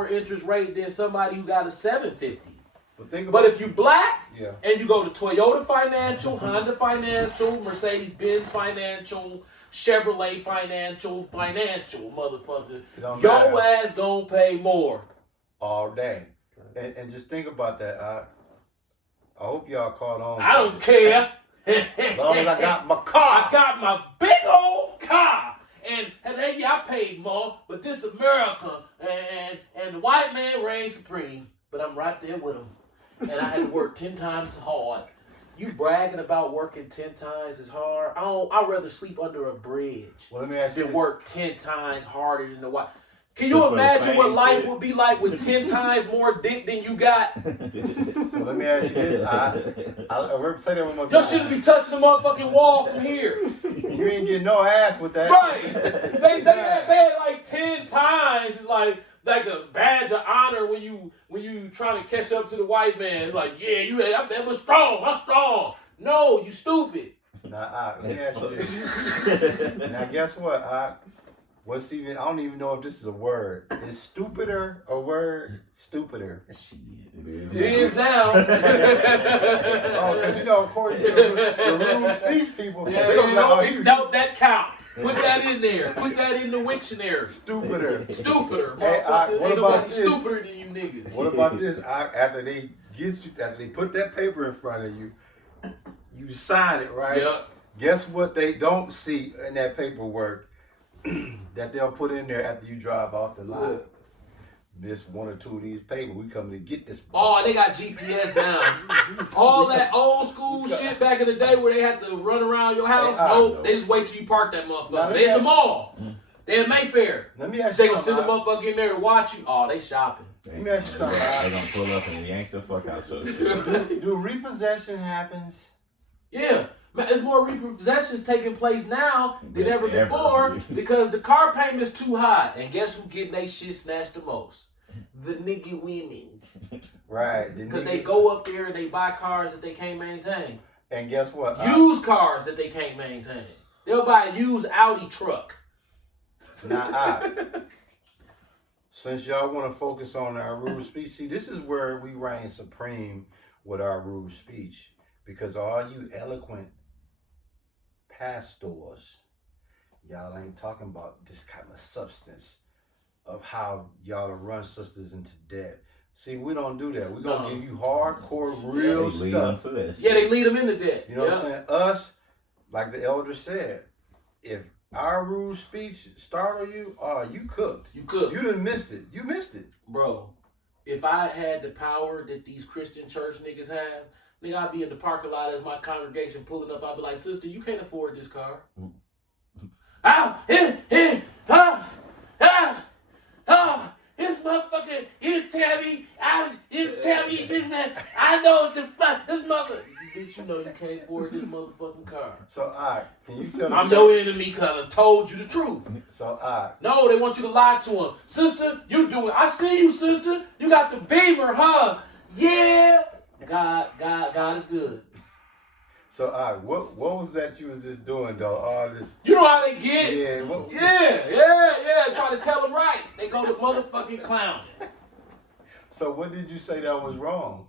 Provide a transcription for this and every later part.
lower interest rate than somebody who got a 750. But if you black and you go to Toyota Financial, Honda Financial, Mercedes-Benz Financial, Chevrolet Financial, motherfucker, your ass gonna pay more. All day. And just think about that. I hope y'all caught on. I don't care. As long as I got my car. I got my big old car. And hey, I paid more, but this America and the white man reigns supreme. But I'm right there with him. And I had to work 10 times as hard. You bragging about working 10 times as hard? I'd rather sleep under a bridge than work 10 times harder than the white. Can you imagine what life would be like with 10 times more dick than you got? So let me ask you this. I'll say that one more time. You shouldn't be touching the motherfucking wall from here. You ain't getting no ass with that. Right. They had like 10 times. It's like a badge of honor when you trying to catch up to the white man. It's like, yeah, that was strong. I'm strong. No, you stupid. Now, let me ask you this. Now, guess what? What's even? I don't even know if this is a word. Is stupider a word? Stupider. It is now. Because according to the rules, these people, they don't know that count. Put that in there. Put that in the Wiktionary. Stupider. Hey, ain't nobody stupider than you niggas. What about this? After they put that paper in front of you, you sign it, right? Yep. Guess what they don't see in that paperwork that they'll put in there after you drive off the lot? Miss one or two of these papers. We coming to get this. Oh, they got GPS now. All that old school shit back in the day where they had to run around your house. No, they just wait till you park that motherfucker. They at the mall. They at Mayfair. Let me ask you. They gonna send the motherfucker in there to watch you. Oh, they shopping. Let me ask you something. They gonna pull up and yank the fuck out your shit. Do repossession happens? Yeah. There's more repossessions taking place now than ever before because the car payment's too high. And guess who getting they shit snatched the most? The nigga women. Right. Because they go up there and they buy cars that they can't maintain. And guess what? Used cars that they can't maintain. They'll buy a used Audi truck. Now, since y'all want to focus on our rude of speech, see, this is where we reign supreme with our rude of speech. Because all you eloquent pastors, y'all ain't talking about this kind of substance of how y'all run sisters into debt. See, we don't do that. We're going to give you hardcore, real stuff. Yeah, they lead them into debt. You know what I'm saying? Us, like the elder said, if our rude speech startle you, you cooked. You cooked. You done missed it. You missed it. Bro, if I had the power that these Christian church niggas have, nigga, I'd be in the parking lot as my congregation pulling up. I'd be like, sister, you can't afford this car. This motherfucker, he's telling me, I know what the fuck, this mother. Bitch, you know you can't afford this motherfucking car. So, can you tell me? I'm your enemy because I told you the truth. So, No, they want you to lie to him. Sister, you do it. I see you, sister. You got the Beamer, huh? Yeah. God is good. So, what was that you was just doing, though? All this. You know how they get? Yeah. Yeah. Try to tell them right. They go to motherfucking clown. So, what did you say that was wrong?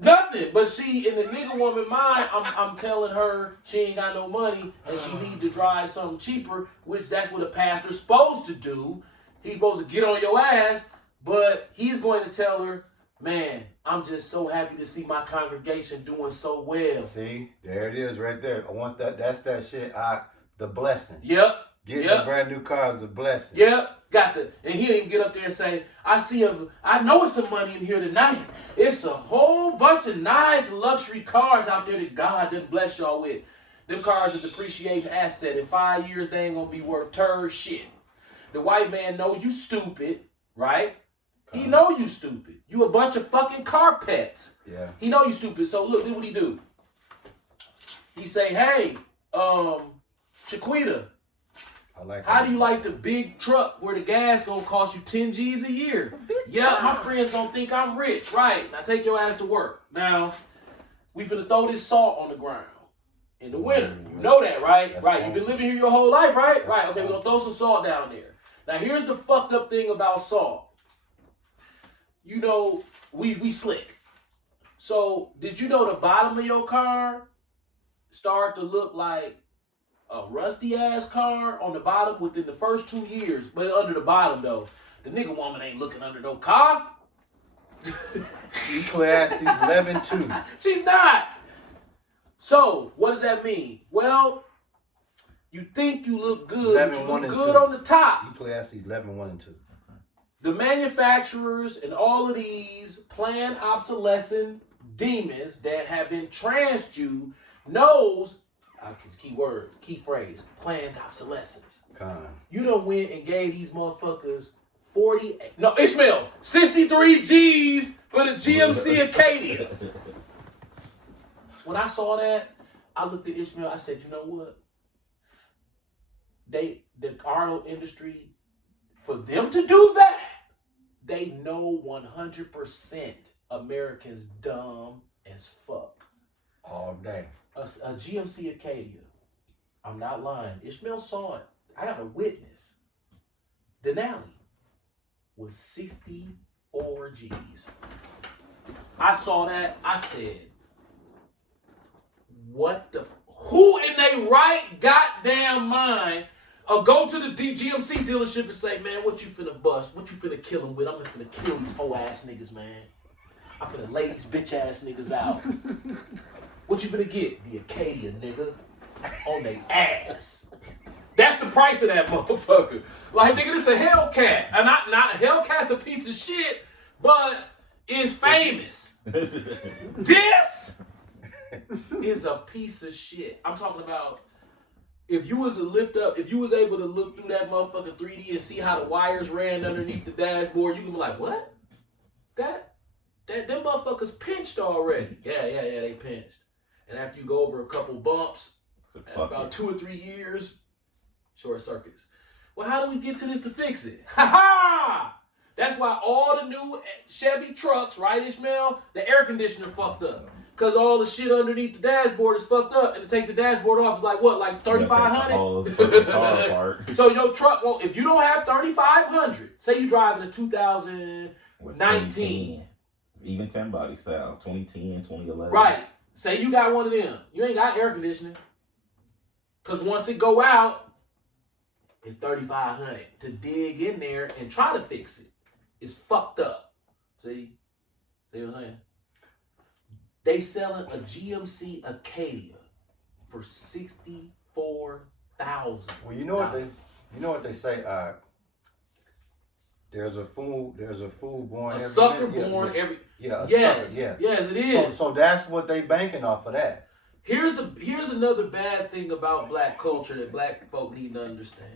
Nothing. But she, in the nigga woman mind, I'm telling her she ain't got no money and she need to drive something cheaper, which that's what a pastor's supposed to do. He's supposed to get on your ass, but he's going to tell her, man, I'm just so happy to see my congregation doing so well. See, there it is right there. Once that's that shit, the blessing. Yep. Getting a brand new car is a blessing. Yep. And he'll even get up there and say, I know it's some money in here tonight. It's a whole bunch of nice luxury cars out there that God done bless y'all with. Them cars are depreciating asset. In 5 years, they ain't gonna be worth turd shit. The white man know you stupid, right? He know you stupid. You a bunch of fucking car pets. Yeah. He know you stupid. So look, what he do? He say, hey, Shaquita, how do you like the big truck where the gas gonna cost you 10 G's a year? Yeah, my friends gonna think I'm rich, right? Now take your ass to work. Now, we finna throw this salt on the ground in the winter. You know that, right? Right. You've been living here your whole life, right? Right. Okay, we're gonna throw some salt down there. Now here's the fucked up thing about salt. you know, we slick. So did you know the bottom of your car start to look like a rusty ass car on the bottom within the first 2 years, but under the bottom though, the nigga woman ain't looking under no car. Ecclesiastes 11:2. She's not. So what does that mean? Well, you think you look good, but you 11:1 look and good 2. on the top. Ecclesiastes 11:1 and 2. The manufacturers and all of these planned obsolescent demons that have entranced you knows, key phrase, planned obsolescence. Con. You done went and gave these motherfuckers 63 G's for the GMC Acadia. When I saw that, I looked at Ishmael, I said, you know what? The auto industry, for them to do that, they know 100% Americans dumb as fuck. All day. A GMC Acadia, I'm not lying. Ishmael saw it. I got a witness. Denali was 64 G's. I saw that. I said, what the? Who in their right goddamn mind go to the GMC dealership and say, man, what you finna bust? What you finna kill them with? I'm finna kill these whole ass niggas, man. I'm finna lay these bitch ass niggas out. What you finna get? The Acadia, nigga. On they ass. That's the price of that motherfucker. Like, nigga, this a Hellcat. And not a Hellcat's a piece of shit, but it's famous. This is a piece of shit. I'm talking about if you was to lift up, if you was able to look through that motherfucking 3D and see how the wires ran underneath the dashboard, you can be like, what? Them motherfuckers pinched already. Yeah, they pinched. And after you go over a couple bumps, about 2 or 3 years, short circuits. Well, how do we get to this to fix it? Ha ha! That's why all the new Chevy trucks, right, Ishmael? The air conditioner fucked up. Because all the shit underneath the dashboard is fucked up. And to take the dashboard off is like what? Like $3,500? So your truck, well, if you don't have $3,500, say you driving a 2019. Even 10 body style, 2010, 2011. Right. Say you got one of them. You ain't got air conditioning. Because once it go out, it's $3,500 to dig in there and try to fix it. It's fucked up. See what I'm saying? They selling a GMC Acadia for $64,000. Well, you know what they say. There's a fool born. A every sucker minute. born every. Yeah. Yes. Sucker, yeah. Yes, it is. So that's what they banking off of that. Here's another bad thing about black culture that black folk need to understand.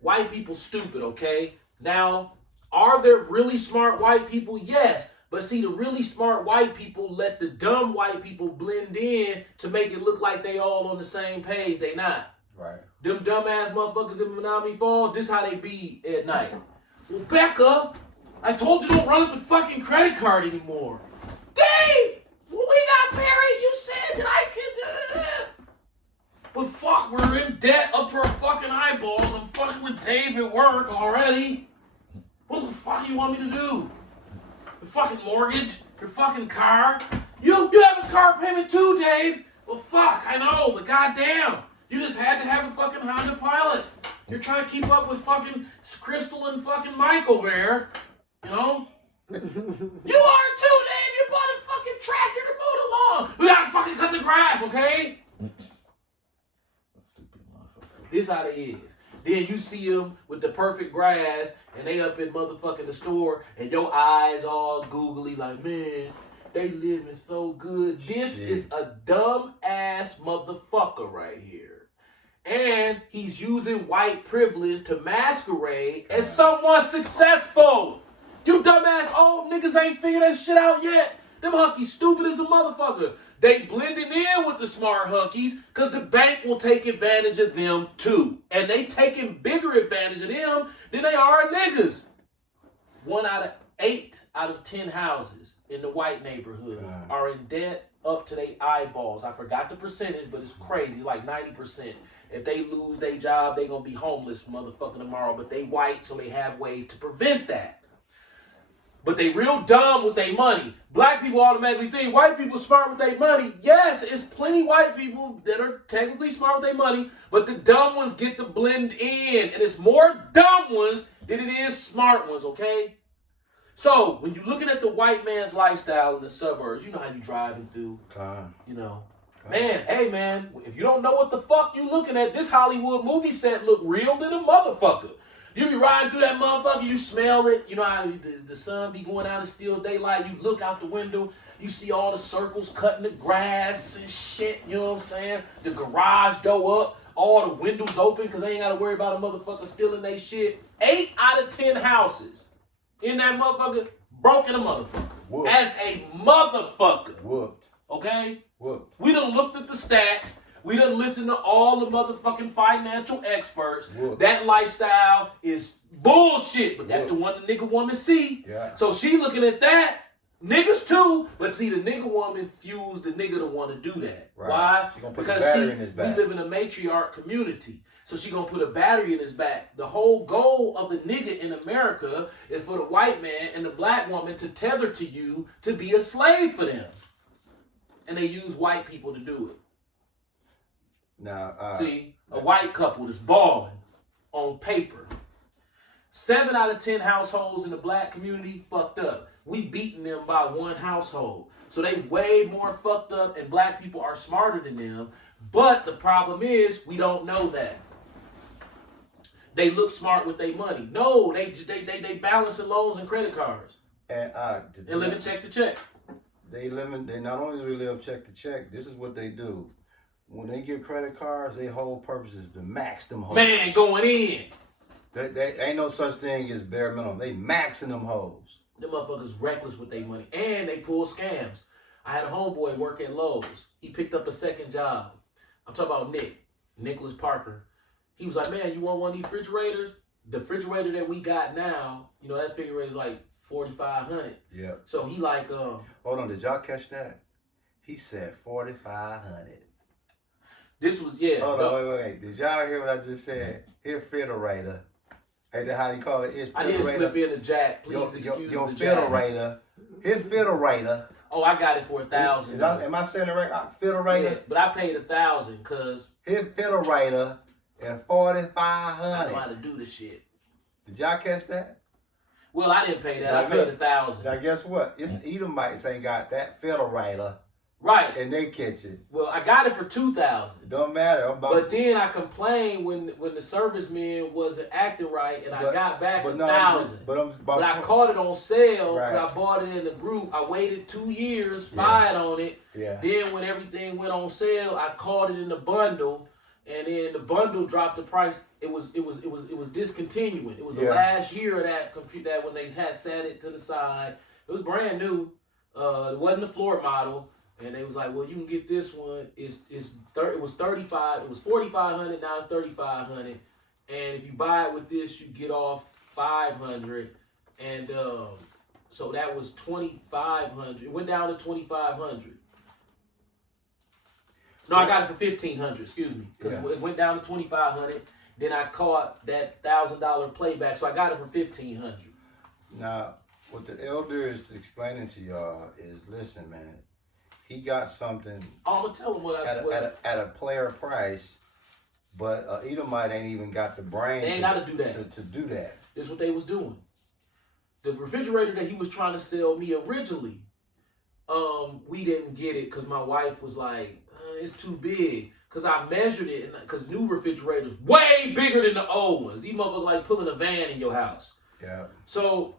White people stupid, okay? Now, are there really smart white people? Yes. But see, the really smart white people let the dumb white people blend in to make it look like they all on the same page. They not. Right. Them dumbass motherfuckers in Menominee Falls, this how they be at night. Well, Becca, I told you don't run up the fucking credit card anymore. Dave, when we got married, you said that I could. But fuck, we're in debt up to our fucking eyeballs. I'm fucking with Dave at work already. What the fuck you want me to do? The fucking mortgage? Your fucking car? You have a car payment too, Dave. Well, fuck, I know, but goddamn. You just had to have a fucking Honda Pilot. You're trying to keep up with fucking Crystal and fucking Mike over there. You know? You are too, Dave. You bought a fucking tractor to mow the lawn. We gotta fucking cut the grass, okay? Stupid motherfucker. This how they is. Then you see them with the perfect grass, and they up in motherfucking the store, and your eyes all googly like, man, they living so good. This is a dumb ass motherfucker right here. And he's using white privilege to masquerade as someone successful. You dumbass old niggas ain't figured that shit out yet. Them hunkies stupid as a motherfucker. They blending in with the smart hunkies because the bank will take advantage of them too. And they taking bigger advantage of them than they are niggas. 8 out of 10 houses in the white neighborhood are in debt up to their eyeballs. I forgot the percentage, but it's crazy, like 90%. If they lose their job, they gonna be homeless motherfucking tomorrow. But they white, so they have ways to prevent that. but they real dumb with their money. Black people automatically think white people smart with their money. Yes, it's plenty white people that are technically smart with their money, but the dumb ones get to blend in, and it's more dumb ones than it is smart ones, okay? So, when you're looking at the white man's lifestyle in the suburbs, you know how you driving through, you know. Man, hey man, if you don't know what the fuck you looking at, this Hollywood movie set look real than a motherfucker. You be riding through that motherfucker, you smell it. You know how the sun be going out in still daylight. You look out the window, you see all the circles cutting the grass and shit. You know what I'm saying? The garage door up, all the windows open because they ain't got to worry about a motherfucker stealing their shit. 8 out of 10 houses in that motherfucker broke in a motherfucker. Whooped. As a motherfucker. Whooped. Okay? Whooped. We done looked at the stats. We done listened to all the motherfucking financial experts. Whooped. That lifestyle is bullshit, but that's the one the nigga woman see. Yeah. So she looking at that. Niggas too, but see the nigga woman fused the nigga to want to do that. Right. Why? She gonna put Because the battery in his we back. live in a matriarch community. So she gonna put a battery in his back. The whole goal of the nigga in America is for the white man and the black woman to tether to you to be a slave for them. And they use white people to do it. Now, See, a white couple that's balling on paper. 7 out of 10 households in the black community fucked up. We beating them by one household. So they way more fucked up and black people are smarter than them. But the problem is we don't know that. They look smart with their money. No, they balancing loans and credit cards. and living check to check. They not only do they live check to check, this is what they do. When they get credit cards, their whole purpose is to max them hoes. Man, going in. They ain't no such thing as bare minimum. They maxing them hoes. Them motherfuckers reckless with their money. And they pull scams. I had a homeboy work at Lowe's. He picked up a second job. I'm talking about Nicholas Parker. He was like, man, you want one of these refrigerators? The refrigerator that we got now, you know, that refrigerator is like $4,500. Yeah. So he like, Hold on, did y'all catch that? He said 4,500. this was, yeah. Hold on, wait. Did y'all hear what I just said? Here, refrigerator. Ain't that how you call it? I didn't slip in the jack. Please excuse your the jack. refrigerator. His refrigerator. Oh, I got it for $1,000. Am I saying it right? Refrigerator. Yeah, but I paid $1,000 because His refrigerator at 4,500. I know how to do the shit. Did y'all catch that? Well, I didn't pay that. Now I paid look, $1,000. Now guess what? It's Edomites ain't got that refrigerator Right. in their kitchen. Well, I got it for $2,000. It don't matter. I'm about But then I complained when the serviceman wasn't acting right, and I But- got back but $1,000. But I'm about But I caught it on sale because Right. I bought it in the group. I waited 2 years, Yeah. spied on it. yeah. Then when everything went on sale, I caught it in the bundle, and then the bundle dropped the price. It was discontinuing. It was the Yeah. last year of that computer that when they had set it to the side. It was brand new. It wasn't the floor model. And they was like, well, you can get this one. It was 35. It was 4,500. Now it's 3,500. And if you buy it with this, you get off 500. And so that was 2,500. It went down to 2,500. No, I got it for 1,500. Excuse me, because Yeah. it went down to 2,500. Then I caught that $1,000 playback, so I got it for 1,500. Now, what the elder is explaining to y'all is, listen, man, he got something Oh, I'm gonna tell him what I. at a player price, but Edomite ain't even got the brain They ain't gotta do that. to do that. This is what they was doing. The refrigerator that he was trying to sell me originally, we didn't get it because my wife was like, it's too big. Because I measured it, because new refrigerators way bigger than the old ones. These motherfuckers like pulling a van in your house. Yeah. So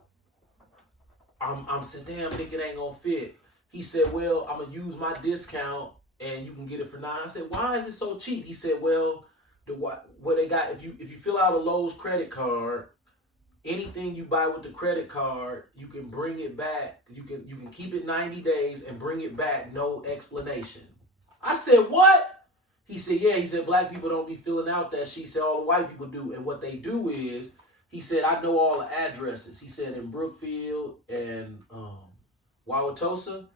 I'm saying, damn, Nick, it ain't gonna fit. He said, well, I'm gonna use my discount and you can get it for $9. I said, why is it so cheap? He said, well, what they got, if you fill out a Lowe's credit card, anything you buy with the credit card, you can bring it back. You can keep it 90 days and bring it back, no explanation. I said, what? He said, yeah. He said, black people don't be filling out that sheet. He said, all the white people do. And what they do is, he said, I know all the addresses. He said, in Brookfield and Wauwatosa,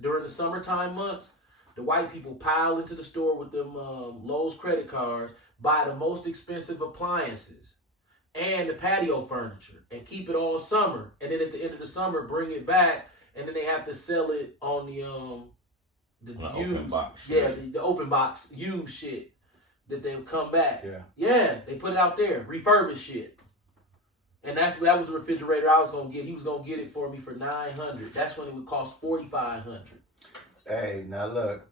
during the summertime months, the white people pile into the store with them Lowe's credit cards, buy the most expensive appliances. and the patio furniture and keep it all summer. And then at the end of the summer, bring it back, and then they have to sell it on the open used, box yeah, shit. the open box used shit that they would come back. Yeah. They put it out there, refurbished shit. And that was the refrigerator I was gonna get. He was gonna get it for me for $900. That's when it would cost $4,500. Hey, now look.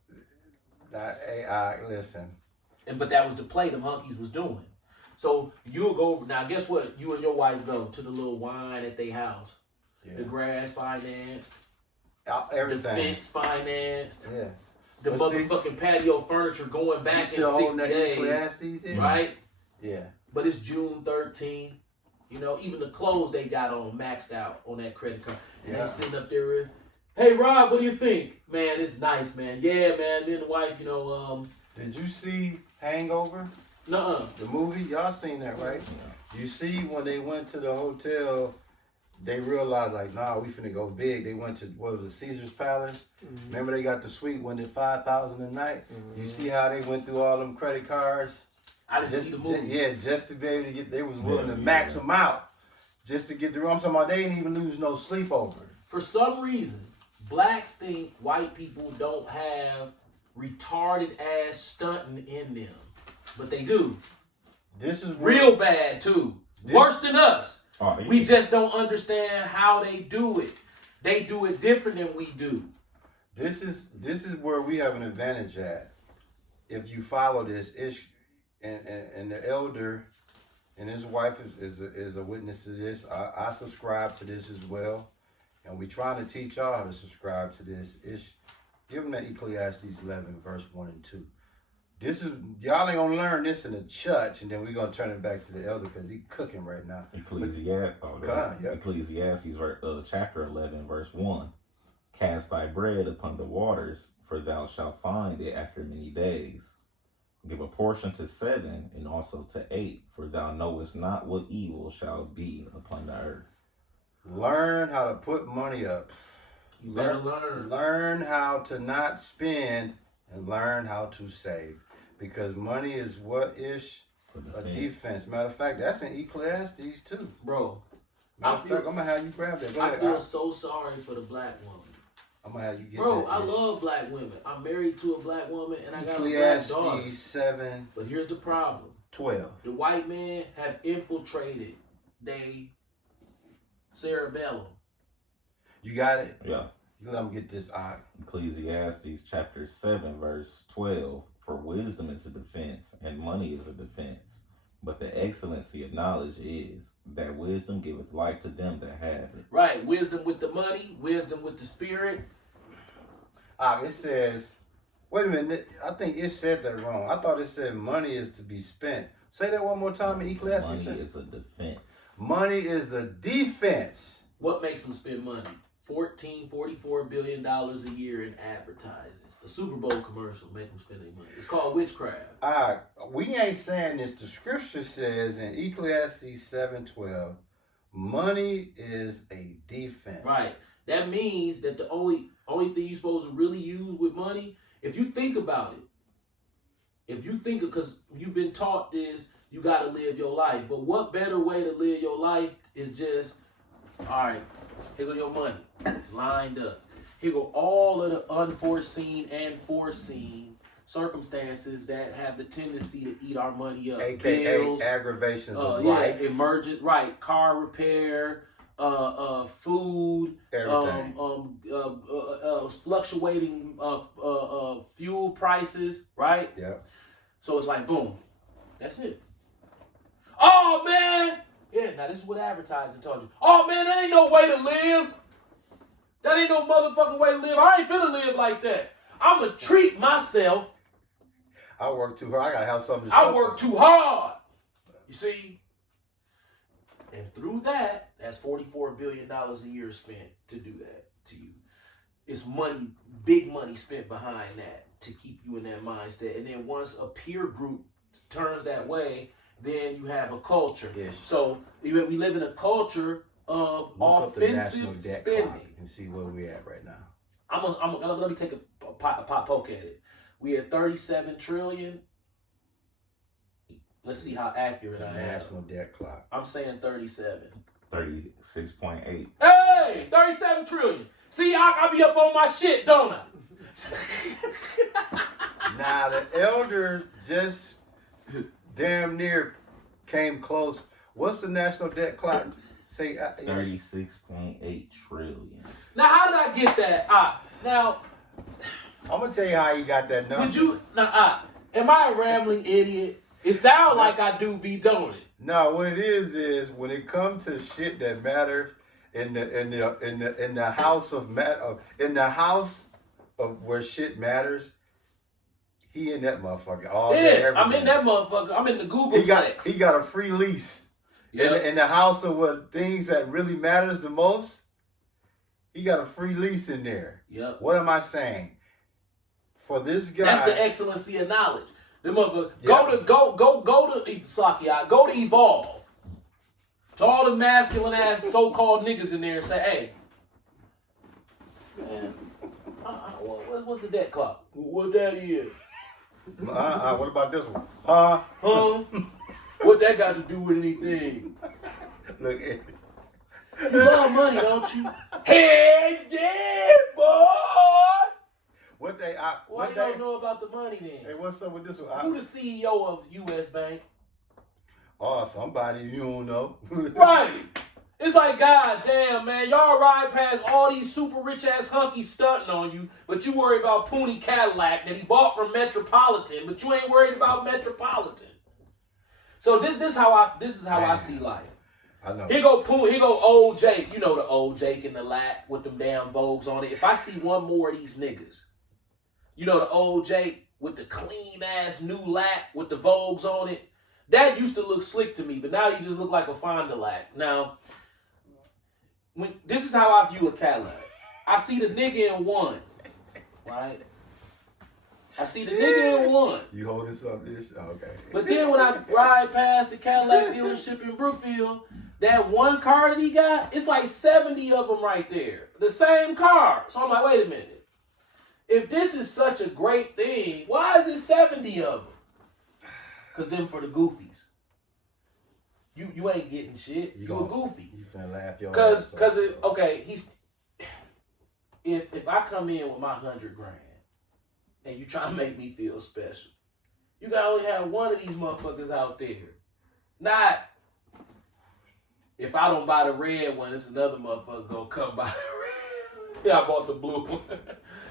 Listen. But that was the play them hunkies was doing. So you'll go now. Guess what? You and your wife go to the little wine at their house. Yeah. The grass financed. Everything. The fence financed. Yeah. The But see, motherfucking patio furniture going You back in still 60 holding that days. Ecclesiastes in? Right? Yeah. But it's June 13th. You know, even the clothes they got on maxed out on that credit card. And Yeah. they sitting up there with, hey Rob, what do you think? Man, it's nice, man. Yeah, man. Me and the wife, you know, Did you see Hangover? nuh-uh. The movie? Y'all seen that, right? You see when they went to the hotel, they realized like, nah, we finna go big. They went to, what was it, Caesar's Palace? Mm-hmm. Remember they got the suite when it $5,000 a night? You see how they went through all them credit cards? I didn't see the movie. Just to be able to get, they was willing to Yeah. max them out. Just to get the room. I'm talking about they didn't even lose no sleep over it. For some reason, blacks think white people don't have retarded ass stunting in them. But they do. This is where- Real bad too. This- Worse than us. Oh, We just don't understand how they do it. They do it different than we do. This is where we have an advantage at. If you follow this, and the elder and his wife is a witness to this. I subscribe to this as well, and we trying to teach y'all how to subscribe to this. Give them that Ecclesiastes 11 verse 1 and 2. This is y'all ain't gonna learn this in the church, and then we're gonna turn it back to the elder because he cooking right now. Ecclesiastes chapter 11 verse 1. Cast thy bread upon the waters, for thou shalt find it after many days. Give a portion to 7 and also to 8, for thou knowest not what evil shall be upon the earth. Learn how to put money up. You better learn. Learn how to not spend and learn how to save. Because money is what is a defense. Matter of fact, that's in Ecclesiastes too. Bro, Matter of fact, I'm gonna have you grab that. Go I ahead. feel so sorry for the black woman. I'm gonna have you get Bro, that. I love black women. I'm married to a black woman and I got a black daughter. Ecclesiastes 7:12. But here's the problem. The white men have infiltrated they cerebellum. You got it? Yeah. You let them get this. All right. Ecclesiastes chapter 7 verse 12. For wisdom is a defense, and money is a defense. But the excellency of knowledge is that wisdom giveth life to them that have it. Right. Wisdom with the money, wisdom with the spirit. It says, wait a minute. I think it said that wrong. I thought it said money is to be spent. Say that one more time in Ecclesiastes. Money is a defense. Money is a defense. What makes them spend money? $44 billion a year in advertising. A Super Bowl commercial make them spend their money. It's called witchcraft. We ain't saying this. The scripture says in Ecclesiastes 7:12, money is a defense. Right. That means that the only thing you're supposed to really use with money, if you think about it, because you've been taught this, you got to live your life. But what better way to live your life is just, all right, here go your money, lined up. Here go all of the unforeseen and foreseen circumstances that have the tendency to eat our money up. AKA Bills, aggravations of life. emergent, right? Car repair, food, Everything. fluctuating fuel prices, right? Yep. So it's like boom, that's it. Oh man, yeah. Now this is what advertising told you. Oh man, that ain't no way to live. That ain't no motherfucking way to live. I ain't finna live like that. I'ma treat myself. I work too hard. I gotta have something to I show work for. too hard. You see? And through that, that's $44 billion a year spent to do that to you. It's money, big money spent behind that to keep you in that mindset. And then once a peer group turns that way, then you have a culture. Yes. So we live in a culture of Look up the national offensive debt spending. clock and see where we're at right now. Let me take a pop poke at it. We at 37 trillion. Let's see how accurate The I am. national debt clock. I'm saying 37. 36.8. Hey, 37 trillion. See, I be up on my shit, don't I? Now the elder just damn near came close. What's the national debt clock? Say 36.8 trillion. Now, how did I get that? Now, I'm gonna tell you how you got that number. would you? Now, am I a rambling idiot? It sounds like I do be, don't it? No, what it is when it comes to shit that matter in the house of in the house of where shit matters, he in that motherfucker all day. Yeah, every I'm in day. that motherfucker. I'm in the Google He got a free lease in the house of what things that really matters the most. He got a free lease in there. Yep. What am I saying? For this guy, That's the excellency of knowledge. The motherfucker. Yep. Go to Sakia. Go to Evolve. To all the masculine ass so-called niggas in there and say, hey, man, what's the debt clock? What that is? what about this one? Huh? What that got to do with anything? Look at You love money, don't you? Hell yeah, boy! what they Why you don't know about the money then? Hey, what's up with this one? Who the CEO of U.S. Bank? Oh, somebody you don't know. Right. It's like, God damn, man, y'all ride past all these super rich ass hunkies stunting on you, but you worry about Poonie Cadillac that he bought from Metropolitan, but you ain't worried about Metropolitan. So this is how I see life. I know. Here go old Jake. You know the old Jake in the lap with them damn Vogues on it. If I see one more of these niggas, you know the old Jake with the clean ass new lap with the Vogues on it. That used to look slick to me, but now you just look like a Fond du Lac. Now, this is how I view a Cadillac. I see the nigga in one, right? I see the nigga in one. You holding something? Okay. But then when I ride past the Cadillac dealership in Brookfield, that one car that he got, it's like 70 of them right there. The same car. So I'm like, wait a minute. If this is such a great thing, why is it 70 of them? Because them for the goofies. You ain't getting shit. You a goofy. You finna laugh your Cause ass off. if I come in with my $100 grand and you try to make me feel special, you gotta only have one of these motherfuckers out there. Not if I don't buy the red one, it's another motherfucker gonna come buy the red. Yeah, I bought the blue one.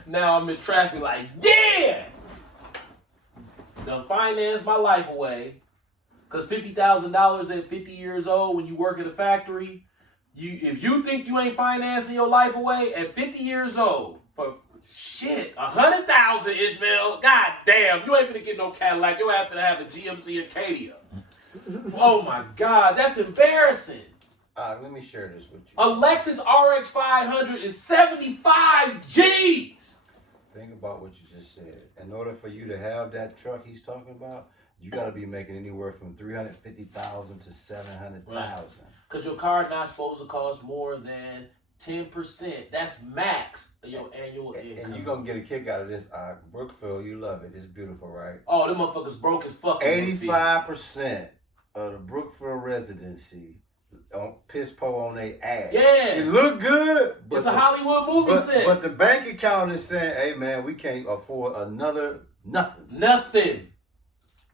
Now I'm in traffic like, yeah! Done finance my life away. Cause $50,000 at 50 years old when you work at a factory, if you think you ain't financing your life away at 50 years old for shit, 100,000 Ishmael, god damn, you ain't gonna get no Cadillac. You have to have a GMC Acadia. Oh my god, that's embarrassing. Let me share this with you. A Lexus RX 500 is 75 G's. Think about what you just said. In order for you to have that truck he's talking about, you got to be making anywhere from $350,000 to $700,000. Right. Because your car not supposed to cost more than 10%. That's max of your annual income. And you're going to get a kick out of this. Brookfield, you love it. It's beautiful, right? Oh, them motherfuckers broke as fuck. 85% of the Brookfield residency on piss po on their ass. Yeah. It look good. But it's a Hollywood movie set. But the bank account is saying, hey, man, we can't afford another nothing. Nothing.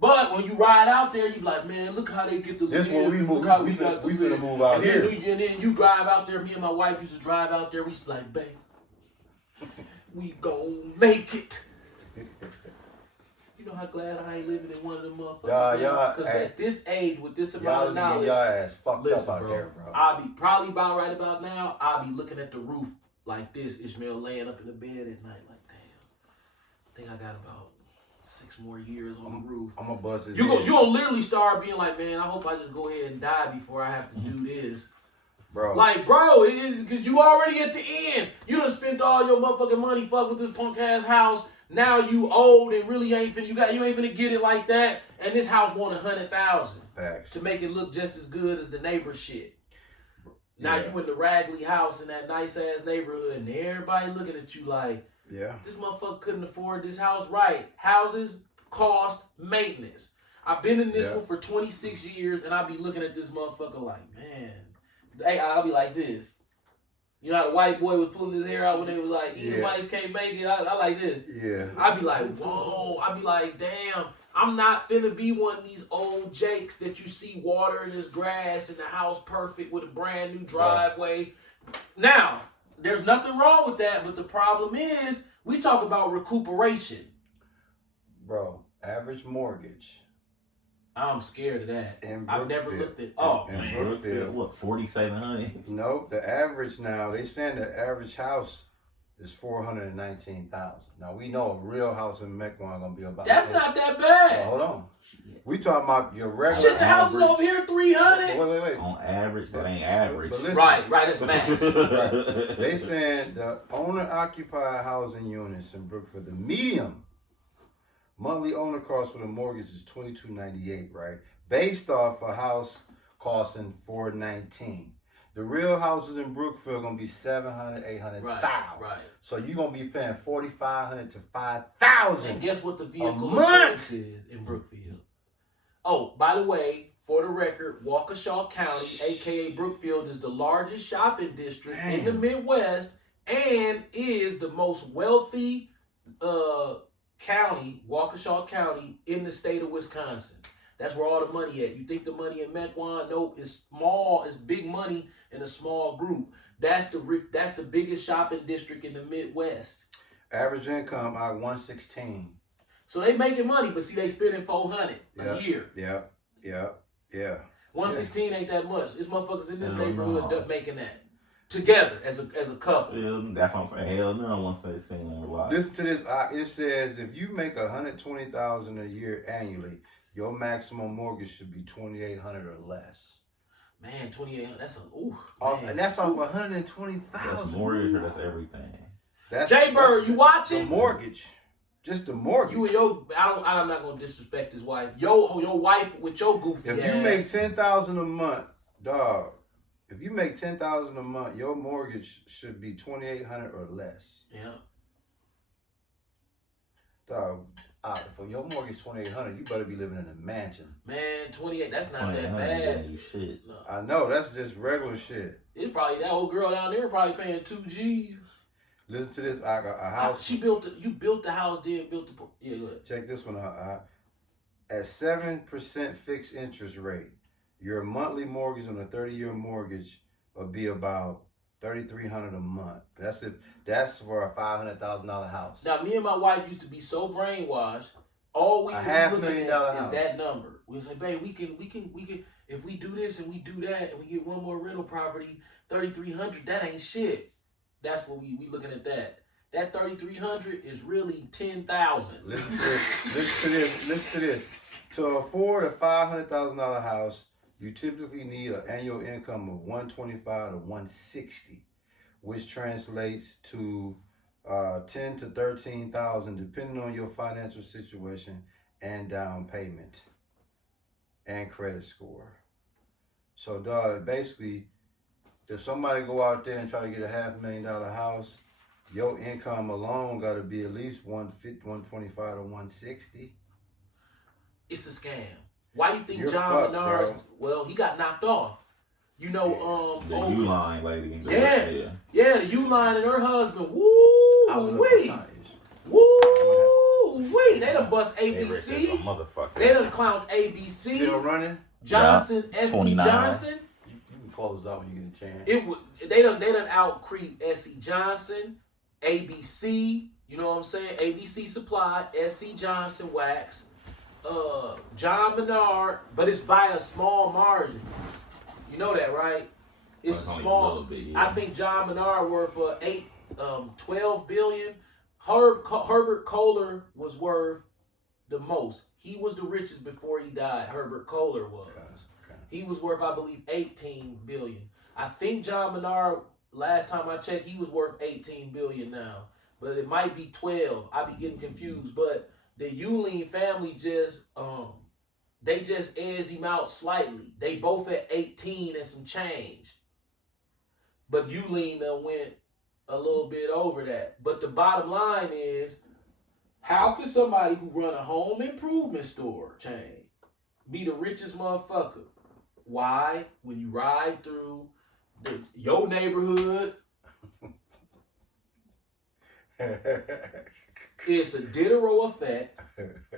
But when you ride out there, you be like, man, look how they get the. This where we move. We finna move out here. And then you drive out there. Me and my wife used to drive out there. We used to be like, babe, we gon' make it. You know how glad I ain't living in one of them motherfuckers. Y'all, because at this age, with this amount of knowledge, y'all ass fucked listen, up out bro, there, bro. I'll be probably about right about now. I'll be looking at the roof like this, Ishmael laying up in the bed at night, like, damn. I think I got about 6 more years on the roof. I'm gonna bust his You head. gonna literally start being like, man, I hope I just go ahead and die before I have to do this. Bro. Like, bro, it is because you already at the end. You done spent all your motherfucking money fuck with this punk ass house. Now you old and really ain't finna you ain't finna get it like that. And this house want 100,000 Facts. to make it look just as good as the neighbor shit. Now Yeah. you in the Ragley house in that nice ass neighborhood, and everybody looking at you like, Yeah. this motherfucker couldn't afford this house right. Houses cost maintenance. I've been in this Yeah. one for 26 years, and I'll be looking at this motherfucker like, man. Hey, I'll be like this. You know how the white boy was pulling his hair out when they was like, Yeah. Edomites can't make it? I like this. Yeah. I'd be like, whoa. I'd be like, damn, I'm not finna be one of these old Jakes that you see watering his grass in the house perfect with a brand new driveway. Now, there's nothing wrong with that, but the problem is we talk about recuperation. Bro, average mortgage I'm scared of that. in I've never Brookfield. looked at. Oh in man, Brookfield. What, 4,700? Nope, the average now, they saying the average house is 419,000. Now we know a real house in Mequon gonna be about. that's 10. not that Well, bad. hold on. We talking about your regular. Shit, the house is average- over here 300. Wait. On average, that ain't average. But listen, Right, that's max. They saying the owner-occupied housing units in Brookfield, the medium monthly owner cost for the mortgage is $22.98, right? Based off a house costing $419. The real houses in Brookfield gonna be $700, $800,000. Right. So you're gonna be paying $4,500 to And $5,000. guess what the vehicle of month? choice is in Brookfield? Oh, by the way, for the record, Waukesha County, aka Brookfield, is the largest shopping district in the Damn. Midwest and is the most wealthy county, Waukesha County, in the state of Wisconsin. That's where all the money at. You think the money in Mequon? Nope, it's small. It's big money in a small group. That's the biggest shopping district in the Midwest. Average income out 116. So they making money, but see, they spending $400 a year. Yeah. 116 ain't that much. There's motherfuckers in this Hell neighborhood no. that making that together as a couple. Yeah, that's what I'm saying. Hell no, once they seen on the lot. Listen to this. It says if you make $120,000 a year annually, your maximum mortgage should be $2,800 or less. Man, 28. That's a ooh. Man. And that's off That's $120,000. mortgage or that's everything. That's Jay Bird, you the watching? mortgage, just the mortgage. You and your, I'm not gonna disrespect his wife. Your wife with your goofy If ass. you make $10,000 a month, dog. If you make $10,000 a month, your mortgage should be $2,800 or less. Yeah. Dog, for your mortgage $2,800, you better be living in a mansion. Man, 28. That's not that 2,800 ain't bad. getting you shit. No. I know that's just regular shit. It's probably that old girl down there probably paying 2 G's. Listen to this. A house. You built the house, then built the. Yeah, go ahead. Check this one out. At 7% fixed interest rate, your monthly mortgage on a 30-year mortgage will be about $3,300 a month. That's for a $500,000 house. Now, me and my wife used to be so brainwashed. All we A were $500,000 looking at house. is that number. We was like, babe, we can. If we do this and we do that and we get one more rental property, $3,300. That ain't shit. That's what we looking at that. That $3,300 is really $10,000. Listen to this. To afford a $500,000 house, you typically need an annual income of $125,000 to $160,000, which translates to $10,000 to $13,000, depending on your financial situation and down payment and credit score. So, dog, basically, if somebody go out there and try to get a $500,000 house, your income alone got to be at least $125,000 to $160,000. It's a scam. Why you think You're John fucked, Menard's? bro. Well, he got knocked off. You know, The U-line lady. Yeah, the U-line and her husband. I Woo don't know wee, what time it is. woo wee. They done bust Hey, Rick, that's a ABC. motherfucker. They done clowned ABC. Still running? Johnson, SC 29. Johnson. You can close out when you get a chance. It would. They done out creep SC Johnson, ABC. You know what I'm saying? ABC Supply, SC Johnson Wax, John Menard, but it's by a small margin. You know that, right? It's Well, only small. a little bit, yeah. I think John Menard worth 12 billion. Herbert Kohler was worth the most. He was the richest before he died. Herbert Kohler was. Okay. He was worth, I believe, 18 billion. I think John Menard, last time I checked, he was worth 18 billion now. But it might be 12. I be getting confused. But the Yuleen family just they just edged him out slightly. They both at 18 and some change. But Yuleen went a little bit over that. But the bottom line is, how could somebody who run a home improvement store chain be the richest motherfucker. Why? When you ride through your neighborhood, it's a Diderot effect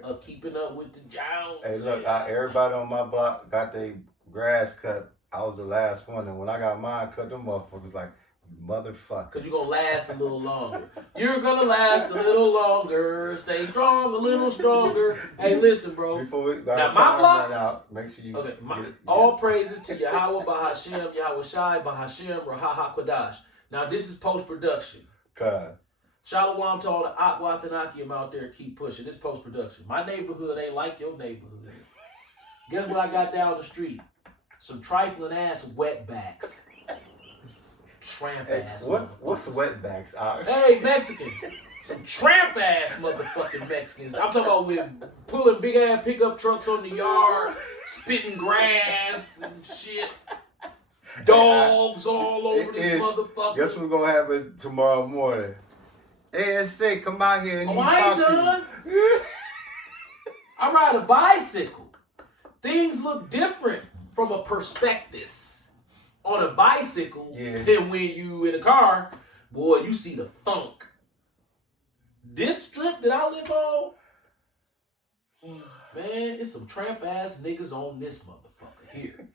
of keeping up with the Jones. Hey, look, everybody on my block got their grass cut. I was the last one, and when I got mine cut, them motherfuckers like, motherfucker. Because you're going to last a little longer. You're going to last a little longer. Stay strong, a little stronger. Hey, listen, bro. Before we Now, my time block- run out, make sure you Okay, get it. all praises to Yahweh Bahashem, Yahweh Shai Bahashem, Raha HaKodash. Now, this is post-production. God. Shalom to all the Akwath and Akim out there. Keep pushing. This post-production. My neighborhood ain't like your neighborhood. Guess what I got down the street? Some trifling ass wetbacks. Tramp Hey, ass what's motherfuckers. wetbacks? Hey, Mexicans. Some tramp ass motherfucking Mexicans. I'm talking about with pulling big ass pickup trucks on the yard, spitting grass and shit. Dogs all over this motherfucker. Guess what's gonna happen tomorrow morning? ASA, come out here and Oh, you I ain't talk to done. you. I ride a bicycle. Things look different from a perspective on a bicycle than when you in a car. Boy, you see the funk. This strip that I live on, man, it's some tramp ass niggas on this motherfucker here.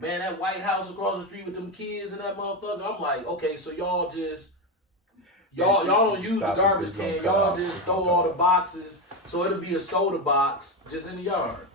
Man, that White House across the street with them kids and that motherfucker, I'm like, okay, so y'all don't use the garbage can. Y'all just throw all the boxes, so it'll be a soda box just in the yard.